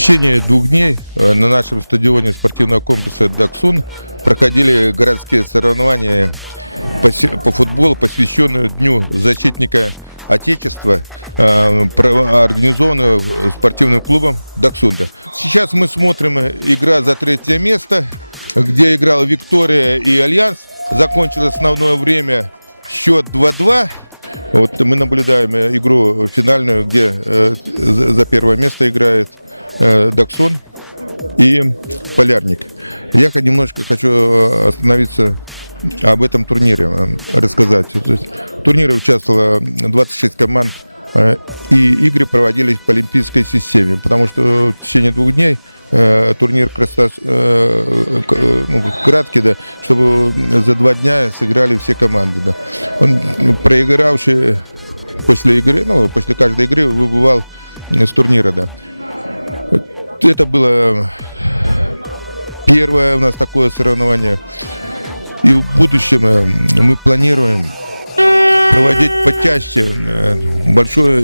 течение 2 дней на нашем стадионе спортивного комплекса «Даксун» проходили городские соревнования по футболу, посвященные Дню защитника Отечества, организованного спортивным клубом «Даксунда». Сейчас мы смотрим игра за 3-е место, где играл «Виктория» и «Альянс». Закончилось основное время, счет 2-2. Вот мы наблюдаем игру финальную, где за 1-е место играет «Даксон» и «Полярник». Я немножко хочу остановиться об этом турнире, рассказать. В турнире участвовало 26 команд, и игры проводились по олимпийской системе, потому что в течение 2 дней турнир краткий, да, чтобы за 2 дня сыграли все команды. Да. Проигравший после игры, после каждой игры выбывал с турнира. Да. Это было первое у нас такое соревнование. И в будущем мы планируем проводить почаще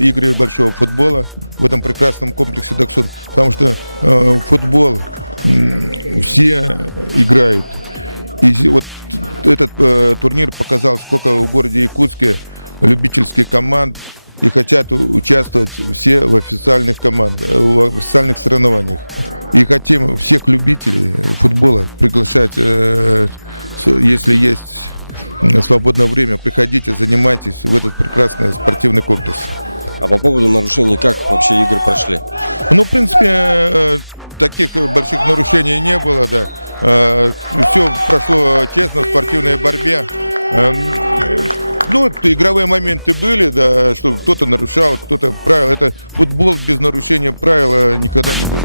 игры большого футбола в этом прекрасном комплексе «Даксун», потому что футбол все играют. И вот этот турнир показал, сколько в городе Якутске любительских команд, и хотят участвовать все в официальных командах, в официальных соревнованиях. И хотим всех любителей футбола приглашать, если есть свободное время, приходите, занимайтесь в этот прекрасный спортивный комплекс. А по поводу нарушений, как вообще игры прошли? В принципе, таких больших нарушений не было, да. Все прошло честно, в спортивной борьбе. Игровые моменты были, да, что кто-то нарушал, кто-то правил. Это футбол без нарушения правил никогда не было.